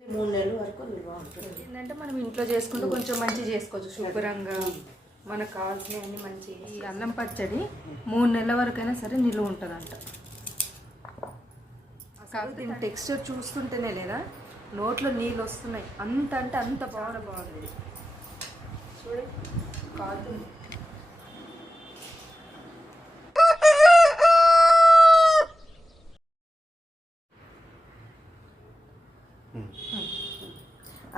మూడు నెలల వరకు నిల్వ ఉంటుంది ఏంటంటే మనం ఇంట్లో చేసుకుంటూ కొంచెం మంచి చేసుకోవచ్చు. శుభ్రంగా మనకు కావాల్సినవన్నీ మంచి ఈ అల్లం పచ్చడి మూడు నెలల వరకైనా సరే నిలువ ఉంటుందంట. కాకపోతే దీని టెక్స్చర్ చూస్తుంటేనే లేదా నోట్లో నీళ్ళు వస్తున్నాయి. అంత అంటే అంత బాగా బాగుంది చూడండి కాదు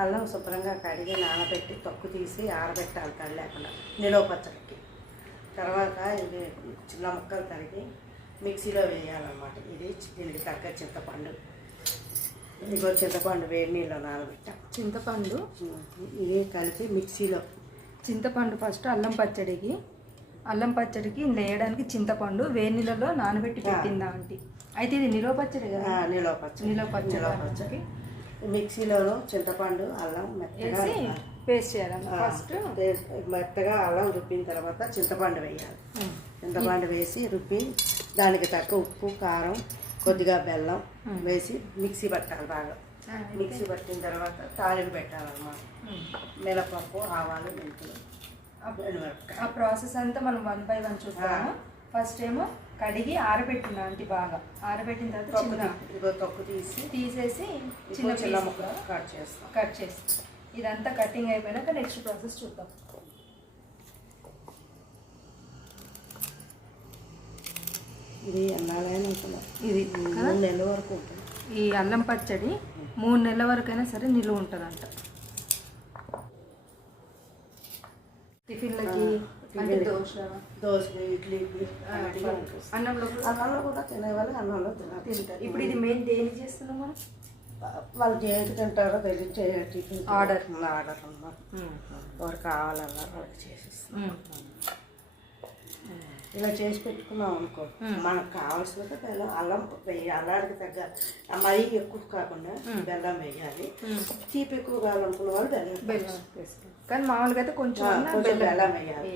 అల్లం శుభ్రంగా కడిగి నానబెట్టి తొక్కు తీసి ఆరబెట్టాలి తడి లేకుండా నిలవ పచ్చడికి. తర్వాత ఇది చిన్న ముక్కలు తరిగి మిక్సీలో వేయాలన్నమాట. ఇది దీనికి తగ్గ చింతపండు. ఇదిగో చింతపండు వేడి నీళ్ళు నానబెట్టాం. చింతపండు? ఇది కలిపి మిక్సీలో. చింతపండు ఫస్ట్ అల్లం పచ్చడికి అల్లం పచ్చడికి వేయడానికి చింతపండు వేడి నీళ్ళలో నానబెట్టి పెట్టిందా ఆంటీ అయితే ఇది నిలువ పచ్చడి కదా? నిలవ పచ్చడి. నిలవ పచ్చడి నిలవ పచ్చడి. మిక్సీలోను చింతపండు అల్లం మెత్తగా పేస్ట్ చేయాలన్న ఆ, ఫస్ట్. మెత్తగా అల్లం రుబ్బిన తర్వాత చింతపండు వేయాలి. చింతపండు వేసి రుబ్బి దానికి తగ్గ ఉప్పు కారం కొద్దిగా బెల్లం వేసి మిక్సీ పట్టాలి బాగా. మిక్సీ పట్టిన తర్వాత తాలింపు పెట్టాలన్నమాట. మినపప్పు ఆవాలు మెంతులు. ఆ ప్రాసెస్ అంతా మనం వన్ బై వన్ చూస్తాము? ఫస్ట్ ఏమో కడిగి ఆరబెట్టిన ఆంటీ బాగా. ఆరబెట్టిన తర్వాత చిన్న ఇదిగో తొక్కు తీసి తీసేసి చిన్న చిన్న కట్ చేస్తాం. కట్ చేసి ఇదంతా కటింగ్ అయిపోయినాక నెక్స్ట్ ప్రాసెస్ చూద్దాం. ఇది ఇది మూడు నెలల వరకు ఉంటుంది. ఈ అల్లం పచ్చడి మూడు నెలల వరకైనా సరే నిలువ ఉంటుందంట. టిఫిన్లకి అంటే దోశలు ఇడ్లీకి. అన్నంలో కూడా? అన్నంలో కూడా తినేవాళ్ళు అన్నంలో తినాలి తింటారు. ఇప్పుడు ఇది మెయిన్ దేనికి చేస్తున్నాం మనం? వాళ్ళు ఏది తింటారో తెలియచే టిఫిన్ ఆర్డర్. ఆర్డర్ ఎవరు కావాలన్నా వాళ్ళకి చేసిస్తాం. ఇలా చేసి పెట్టుకున్నాం అనుకో మనకు కావాల్సినంత బెల్లం అల్లం వేయాలి అల్లాడికి తగ్గ మరీ ఎక్కువ కాకుండా బెల్లం వేయాలి. తీపి ఎక్కువ కావాలనుకున్న వాళ్ళు బెల్లం బెల్లం. కానీ మామూలుగా అయితే కొంచెం కొంచెం బెల్లం వేయాలి.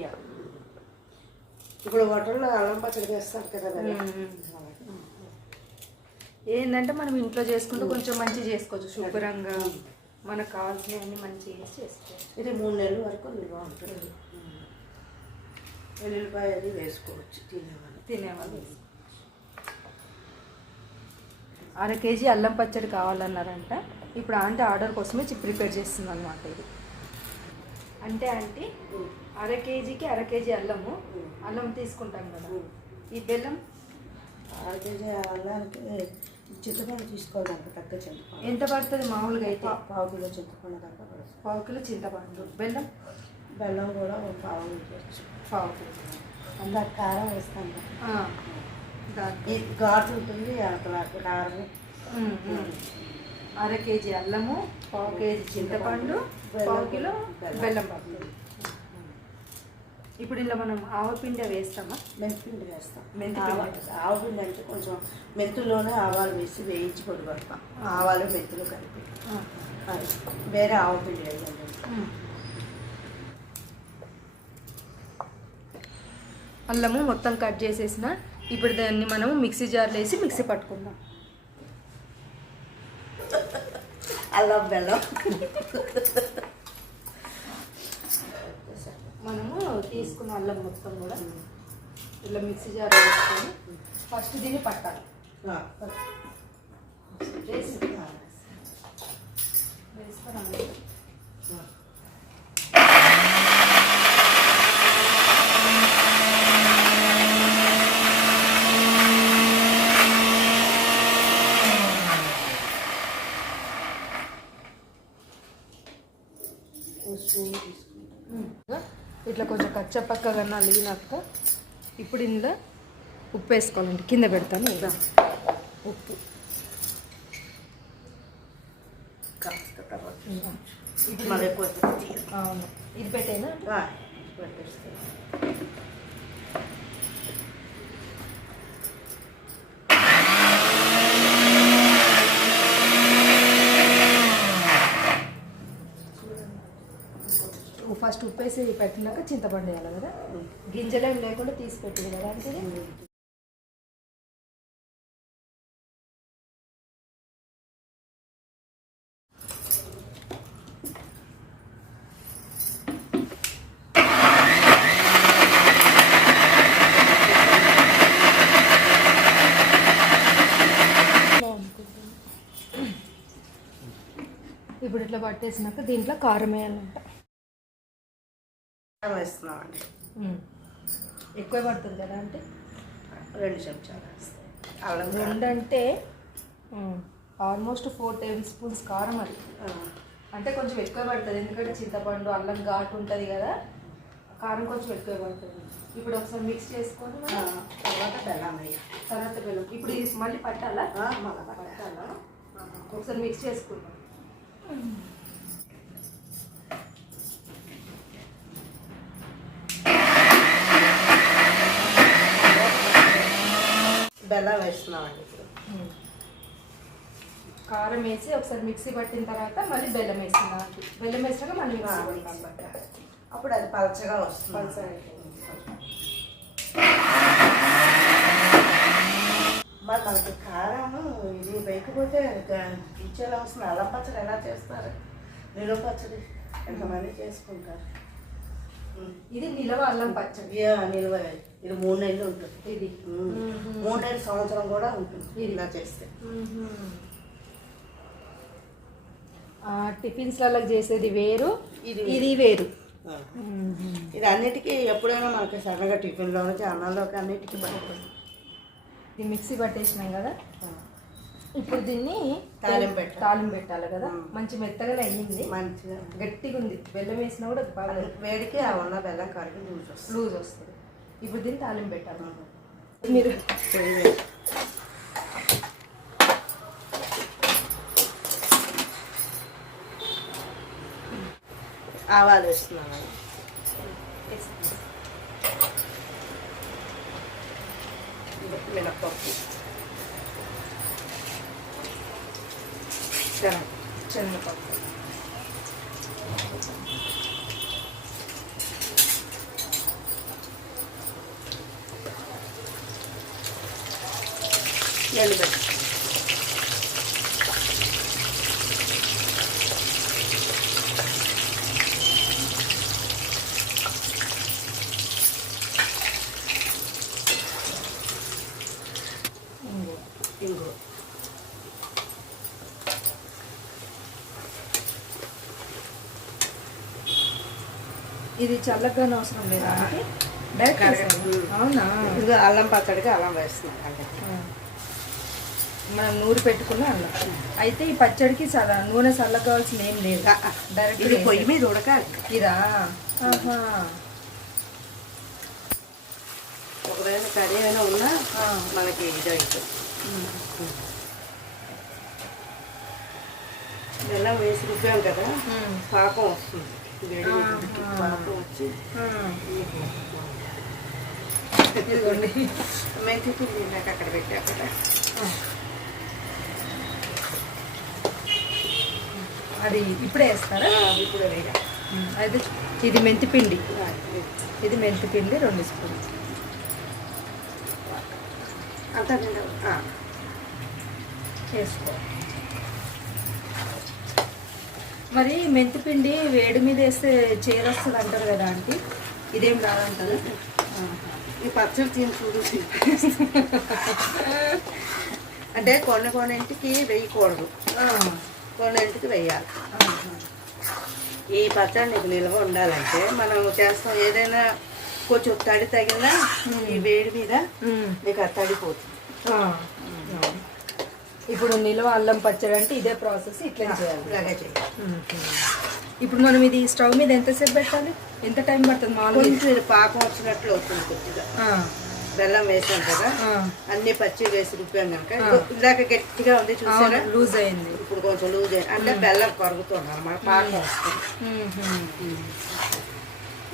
ఇప్పుడు హోటల్లో అల్లం పచ్చడి వేస్తారు కదా బెల్లం ఏంటంటే మనం ఇంట్లో చేసుకుంటూ కొంచెం మంచి చేసుకోవచ్చు శుభ్రంగా. మనకు కావాల్సినవన్నీ మంచి చేసుకోవచ్చు. ఇది మూడు నెలల వరకు నిల్వ ఉంటుంది. వెల్లుల్లిపాయ అది వేసుకోవచ్చు తినేవాళ్ళు. తినేవాళ్ళు అర కేజీ అల్లం పచ్చడి కావాలన్నారంట. ఇప్పుడు ఆంటీ ఆర్డర్ కోసమే చి- ప్రిపేర్ చేస్తుంది అనమాట ఇది. అంటే ఆంటీ అర కేజీకి అర కేజీ అల్లము. అల్లం తీసుకుంటాం కదా. ఈ బెల్లం? అర కేజీ అల్లానికి చింతపండు తీసుకోవడానికి తగ్గ చింతపండు. ఎంత పడుతుంది మామూలుగా అయితే? పావు కిలో చింతపండు దాకా పడుతుంది. పావు కిలో చింతపండు. బెల్లం? బెల్లం కూడా ఒక పావు వేయచ్చు పావు కిలో అందరు కారం వేస్తాం ఘాటు ఉంటుంది అక్కడ కారం. అర కేజీ అల్లము పావు కేజీ చింతపండు పావు కిలో బెల్లం పడుతుంది ఇప్పుడు ఇలా మనం ఆవపిండి వేస్తామా? మెంతిపిండి వేస్తాం. మెంతి ఆవ- పిండి. ఆవపిండి అంటే కొంచెం మెంతుల్లోనే ఆవాలు వేసి వేయించి పొడి పడతాం ఆవాలు మెంతులు కలిపి. అది వేరే ఆవపిండి వేయండి ఉమ్. అల్లము మొత్తం కట్ చేసేసిన ఇప్పుడు దాన్ని మనం మిక్సీ జార్లో వేసి మిక్సీ పట్టుకుందాం. అల్లం బెల్లం మనము తీసుకున్న అల్లం మొత్తం కూడా ఇలా మిక్సీ జార్లో వేసుకొని ఫస్ట్ దీన్ని పట్టాలి. వేసి ఆ. ఇట్లా కొంచెం కచ్చపక్కగా నలిగినాక ఇప్పుడు ఇందులో ఉప్పు వేసుకోవాలండి. కింద పెడతాను. ఇదా. ఉప్పు. అవును. ఇది పెట్టేనా? ఫస్ట్ ఉప్పు వేసి పెట్టినాక చింతపండు వేయాలి కదా. గింజలే లేకుండా తీసి పెట్టింది కదా అంటే. ఇప్పుడు ఇట్లా పట్టేసినాక దీంట్లో కారం వేయాలంట. వేస్తున్నామండి ఎక్కువ పడుతుంది కదా అంటే? రెండు చెంచాలు అల్లం రెండు అంటే ఆల్మోస్ట్ ఫోర్ టేబుల్ స్పూన్స్ కారం అది. అంటే కొంచెం ఎక్కువ పడుతుంది. ఎందుకంటే చింతపండు అల్లం ఘాటు ఉంటుంది కదా. కారం కొంచెం ఎక్కువ పడుతుంది. ఇప్పుడు ఒకసారి మిక్స్ చేసుకొని తర్వాత బెల్లం తర్వాత బెల్లం. ఇప్పుడు ఇది మళ్ళీ పట్టాలా? మళ్ళా పట్టాలి. ఒకసారి మిక్స్ చేసుకుందాం. బెల్లం వేస్తున్నామండి ఇప్పుడు. కారం వేసి ఒకసారి మిక్సీ పట్టిన తర్వాత మళ్ళీ బెల్లం వేసిన బెల్లం వేసినాక మళ్ళీ మిక్సీ. అప్పుడు అది పలచగా వస్తుంది. పలచగా మరి మనకి కారం ఇది వేయకపోతే ఇచ్చేలా వస్తుంది అల్లం పచ్చడి ఎలా చేస్తారు? నిలువ పచ్చడి ఎంతమంది చేసుకుంటారు. ఇది నిలవ అల్లం పచ్చడి నిల్వ ఇది మూడు నెలలు ఉంటుంది. ఇది. మూడు నెలలు సంవత్సరం కూడా ఉంటుంది ఇది. ఇలా చేస్తే. టిఫిన్స్లలో చేసేది వేరు ఇది ఇది వేరు. ఇది అన్నిటికీ ఎప్పుడైనా మనకి సన్నగా టిఫిన్లోకి అన్నంలోకి అన్నిటికీ పడుతుంది. ఇది మిక్సీ పట్టేసినాం కదా? ఇప్పుడు దీన్ని తాలింపు పెట్టాలి. తాలింపు పెట్టాలి కదా. మంచి మెత్తగానే అయ్యింది మంచిగా. గట్టిగా ఉంది. బెల్లం వేసినా కూడా బాగా వేడికి ఆ ఉన్న బెల్లం కరిగి లూజ్ వస్తుంది. లూజ్ వస్తుంది. ఇప్పుడు దీన్ని తాలింపు పెట్టాలి మీరు. ఆవాలు వేస్తున్నాను. మినప్పప్పు. శనగ శనగపప్పు ఎండుమిర్చి. ఇది చల్లగానే అవసరం లేదా అంటే డైరెక్ట్? అవునా? అల్లం పచ్చడికి అల్లం ఆ. మనం నూరు పెట్టుకున్న అల్లం. అయితే ఈ పచ్చడికి చాలా నూనె చల్ల కావాల్సిన ఏం లేదు. డైరెక్ట్ ఇది పొయ్యి మీద ఉడకాలి. ఇదా? ఆహా. ఒకవేళ కర్రీ అయినా ఉన్నా. మనకి ఇది అవుతుంది బెల్లం వేసి రుబ్బాం కదా. పాకం వస్తుంది. ఇదిగోండి మెంతి పిండి నాకు అక్కడ పెట్టా కదా. అది ఇప్పుడే వేస్తారా ఇప్పుడు వేయగా. అయితే ఇది మెంతి పిండి ఇది మెంతి పిండి రెండు స్పూన్ అంతా వేసుకో మరి మెంతి పిండి వేడి మీద వేస్తే చేరొస్తుంది అంటారు కదా ఆంటీ? ఇదేం రాదంటారు? ఈ పచ్చడి తిని చూడు. అంటే కొన్ని కొన్నింటికి వేయకూడదు. కొన్నింటికి వేయాలి. ఈ పచ్చడి నీకు నిల్వ ఉండాలంటే మనం చేస్తాం. ఏదైనా కొంచెం తడి తగిలినా ఈ వేడి మీద నీకు అది తడిపోతుంది ఇప్పుడు నిల్వ అల్లం పచ్చడి అంటే ఇదే ప్రాసెస్ ఇట్లా చేయాలి. ఇప్పుడు మనం ఇది స్టవ్ మీద ఎంతసేపు పెట్టాలి? ఎంత టైం పడుతుంది ఇది పాకం వచ్చినట్లు అవుతుంది కొద్దిగా. బెల్లం వేసాం కదా. అన్ని పచ్చి వేసి రుబ్బాం కనుక ఇందాక గట్టిగా ఉంది చూసారా? లూజ్ అయింది. ఇప్పుడు కొంచెం లూజ్ అయ్యింది అంటే బెల్లం కరుగుతుంది అనమాట పాకం వస్తుంది.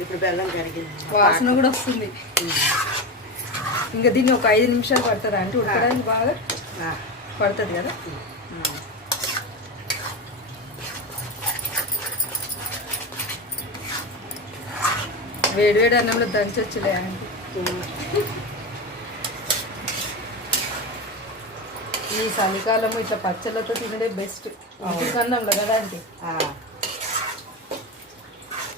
ఇప్పుడు బెల్లం కరిగింది. వాసన కూడా వస్తుంది. ఇంకా దీన్ని ఒక ఐదు నిమిషాలు పడుతుందా? అంటే ఉడకడానికి బాగా? పడుతుంది కదా? వేడి వేడి అన్నంలో దంచొచ్చులే ఉమ్. ఈ చలికాలము ఇట్లా పచ్చళ్ళతో తినడే బెస్ట్. అన్నంలో కదా ఆ,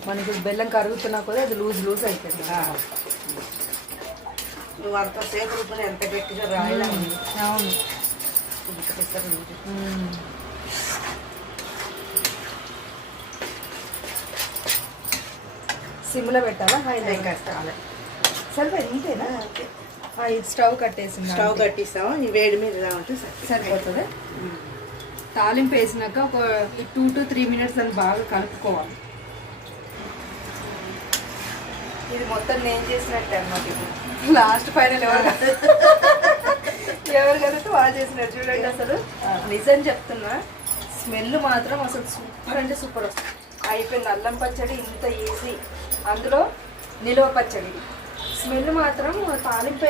మనకి బెల్లం కరుగుతున్నా కూడా అది లూజ్ లూజ్ ఆ. నువ్వు అంతసేపు రుబ్బుని ఎంత గట్టిగా రాయలా అవును. సిమ్లో పెట్టాలా? హైలో ఇంకా కాలే సరే ఇంతేనా? ఇది స్టవ్ కట్టేసింది స్టవ్ కట్టిస్తాము. ఈ వేడి మీద ఉంటే సరిపోతుంది. తాలింపు వేసినాక ఒక టూ టు త్రీ మినిట్స్ దాన్ని బాగా కలుపుకోవాలి. ఇది మొత్తం నేను చేసినట్టే అన్నమాట లాస్ట్ ఫైనల్ ఎవరు? ఎవరు కలిగితే వాళ్ళు చేసినారు చూడండి అసలు. నిజం చెప్తున్నా స్మెల్ మాత్రం అసలు సూపర్ అంటే సూపర్ వస్తుంది. అయిపోయింది అల్లం పచ్చడి ఇంత ఈజీ అందులో నిలువ పచ్చడి. స్మెల్ మాత్రం తాలింపు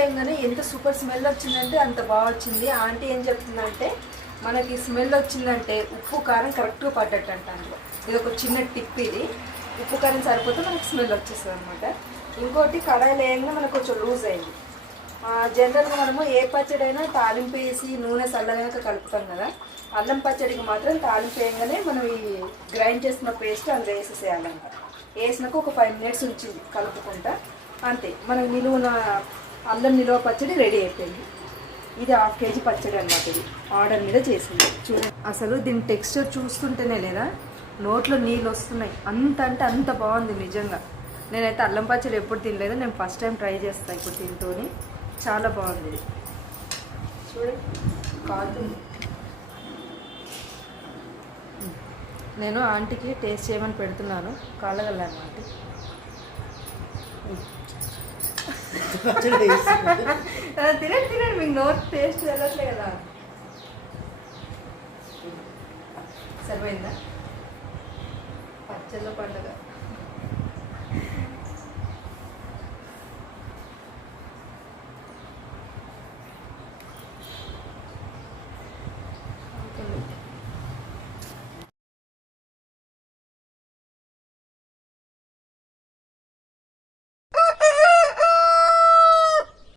ఎంత సూపర్ స్మెల్ వచ్చిందంటే అంత బాగా వచ్చింది. ఆంటీ ఏం చెప్తుందంటే మనకి స్మెల్ వచ్చిందంటే ఉప్పు కారం కరెక్ట్గా పడ్డట్టు అంట అందులో. ఇది ఒక చిన్న టిప్ ఇది. ఉప్పు కారం సరిపోతే మనకి స్మెల్ వచ్చేస్తుంది అనమాట ఇంకోటి కడాయిలు వేయంగా మనకు కొంచెం లూజ్ అయింది. జనరల్గా మనము ఏ పచ్చడి అయినా తాలింపు వేసి నూనె చల్లగాక కలుపుతాం కదా. అల్లం పచ్చడికి మాత్రం తాలింపు వేయగానే మనం ఈ గ్రైండ్ చేసిన పేస్ట్ అందులో వేసేసేయాలంట. వేసినాక ఒక ఫైవ్ మినిట్స్ ఉంచింది కలుపుకుంటా. అంతే మనకు నిలువున అల్లం నిలువ పచ్చడి రెడీ అయిపోయింది. ఇది హాఫ్ కేజీ పచ్చడి అనమాట ఇది. ఆర్డర్ మీద చేసింది. చూడండి. అసలు దీని టెక్స్చర్ చూస్తుంటేనే లేదా? నోట్లో నీళ్ళు వస్తున్నాయి. అంత అంటే అంత బాగుంది నిజంగా. నేనైతే అల్లం పచ్చడి ఎప్పుడు తినలేదు. నేను ఫస్ట్ టైం ట్రై చేస్తాను ఇప్పుడు తింటూని చాలా బాగుంది. చూడండి కాలుతుంది నేను ఆంటీకి టేస్ట్ చేయమని పెడుతున్నాను. కాలగలను ఆంటీ. తినండి తినండి. మీకు నోట్ టేస్ట్ వెళ్ళట్లే కదా. సరిపోయిందా? పచ్చళ్ళ పండుగ.